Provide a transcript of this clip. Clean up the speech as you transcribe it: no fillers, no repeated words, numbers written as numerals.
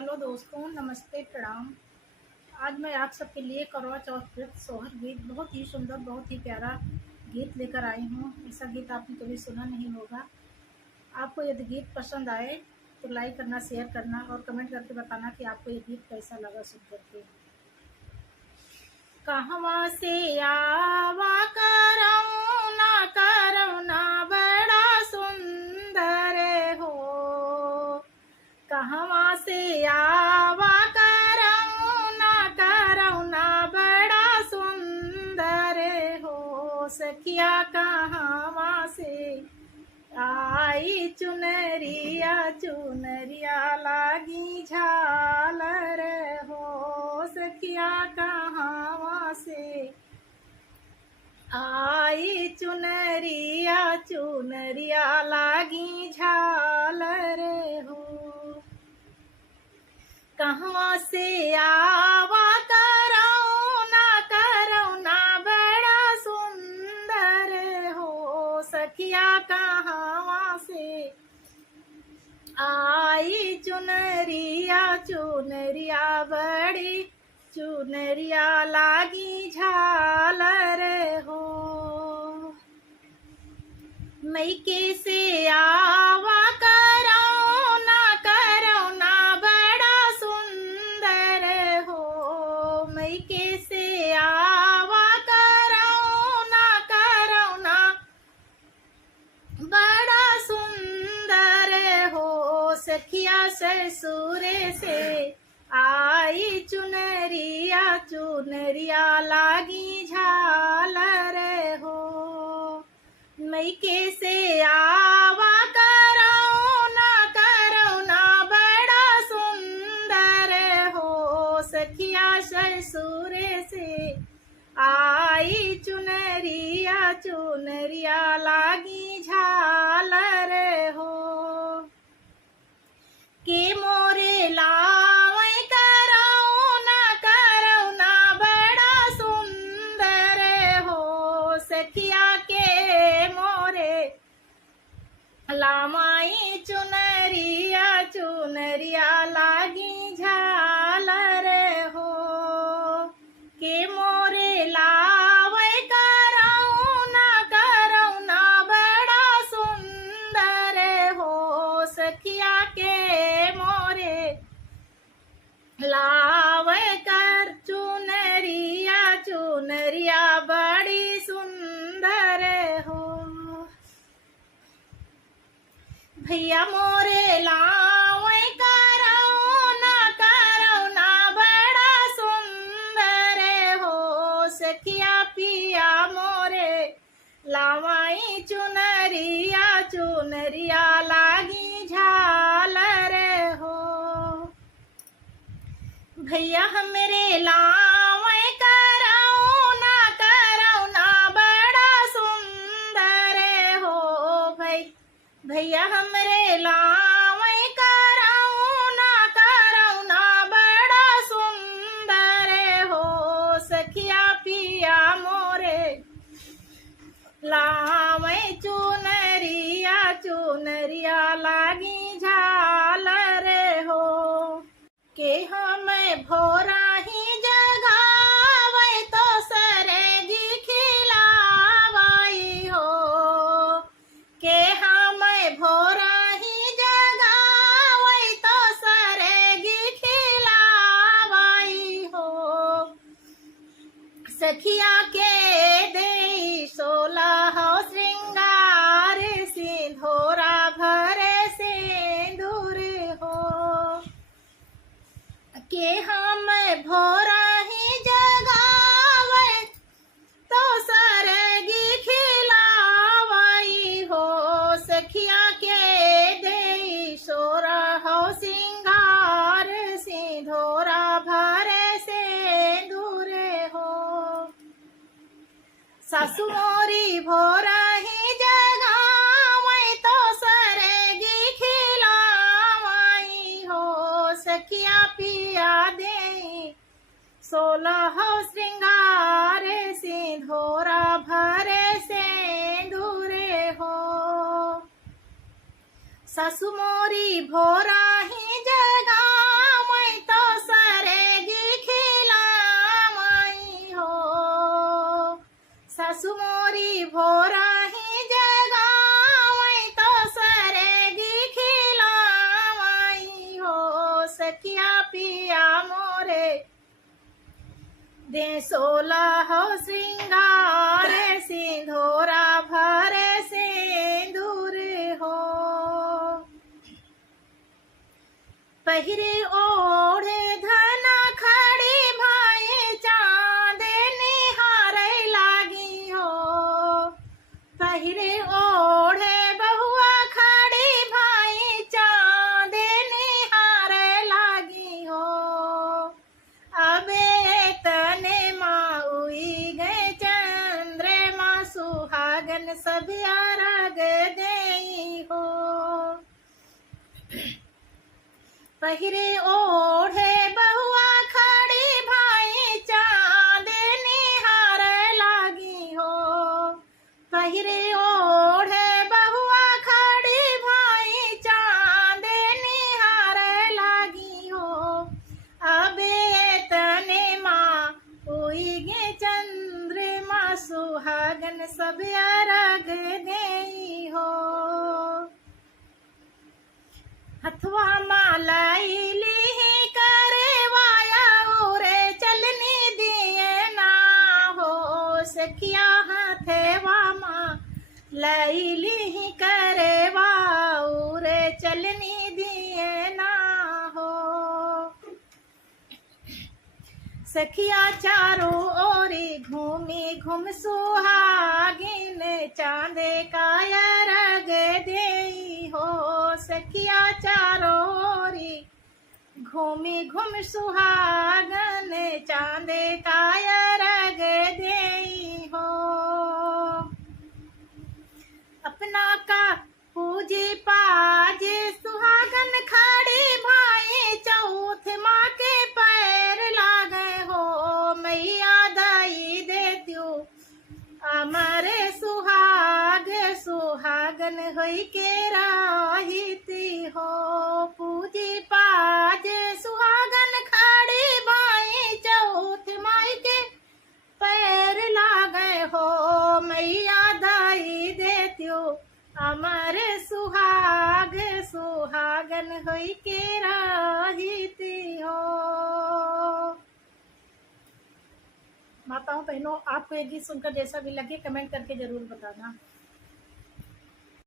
Hello दोस्तों, नमस्ते, प्रणाम। आज मैं आप सबके लिए करवा चौथ व्रत सोहर गीत बहुत ही सुंदर, बहुत ही प्यारा गीत लेकर आई हूँ। ऐसा गीत आपने कभी सुना नहीं होगा। आपको यदि गीत पसंद आए तो लाइक करना, शेयर करना और कमेंट करके बताना कि आपको ये गीत कैसा लगा सुन करके। कहवा से आवा करौना बड़ा सुंदर हो। कहवा से आवा करौना बड़ा सुंदर हो। सखिया कहवा से आई चुनरिया लागी झालर हो। सखिया कहवा से आई चुनरिया लागी झालर हो। कहवा से आवा करौना बड़ा सुंदर हो। सखिया कहवा से आई चुनरिया बड़ी चुनरिया लागी झालर हो। मैके से आवा करौना बड़ा सुंदर हो। मैके से आवा करौना बड़ा सुंदर हो। सखिया ससुर से आई चुनरिया लागी झालर हो। मैके से आवा करौना बड़ा सुंदर हो। सखिया ससुर से आई चुनरिया लागी झालर हो। के मोरे लावै करौना बड़ा सुंदर हो। सखिया के मोरे लामाई चुनरिया लागी झालर हो। के मोरे लावै करौना बड़ा सुंदर हो। सखिया के मोरे लावै कर चुनरिया बड़ी सुंदर हो। भैया मोरे लावै करौना बड़ा सुंदर हो। सखिया पिया मोरे लावाई चुनरिया लागी झालर हो। भैया हमरे लावै करौना बड़ा सुंदर हो। भैया हमरे लावै करौना बड़ा सुंदर हो। सखिया पिया मोरे लावै चुनरिया लागी झालर हो। के हमें भोरा ही जगावै तो सरेगी खिलावाई हो। के हमें भोरा ही जगावै तो सरेगी खिलावाई हो। सखिया के दे 16 श्रृंगार सिंधोरा भरे सिंदूर हो। के हम भोरा ही जगावै तो सरेगी खिलावाई हो। सखिया के दे 16 श्रृंगार सिंधोरा भरे सिंदूर हो। सासु मोरी भोरा ही जगावै तो सरेगी खिलावाई हो। सखिया पिया दे 16 श्रृंगार सिंधोरा भरे सिंदूर हो। सासु मोरी भोरा ही जगावै सखिया पिया मोरे दे 16 हो श्रृंगार सिंधोरा भरे सिंदूर हो पहिरे ओढ़े धना खड़ी भाई चांद निहारे लागी हो पहिरे ओढ़े बहुआ खड़ी भाई चांद निहारे लागी हो अबे तने माउई गए चंद्रमा सुहागन सब अर्घ देई हो पहिरे ओढ़े बहुआ खड़ी भाई चांद निहार लागी हो पहिरे ओढ़े बहुआ खड़ी भाई चांद निहार लागी हो अबे तने माँ उई गे चंद्रमा सुहागन सब अर्घ देई हो हथवा मालाई ली करे वाया उरे चलनी दिए ना हो सखिया हथवा मालाई ली करे वाउरे चलनी दिए ना हो सखिया चारों ओरी घूमी घूम सुहागिन चांदे का अर्घ देई हो सखिया चारों ओरी घूमी घूम सुहागन चांदे का अर्घ देई हो अपना का पूजी पाज सुहागन खड़ी भाई चौथ माँ के पैर लागे हो मैया दाई देत्यू अमरे सुहाग सुहागन होई के राहिती हो पूजी पाज सुहागन खड़ी बाई चौथ माई के पैर लागे हो मैया दाई देत्यो अमर सुहाग सुहागन होई के राहिती हो। माताओं बहनों, आपको ये गीत सुनकर जैसा भी लगे कमेंट करके जरूर बताना।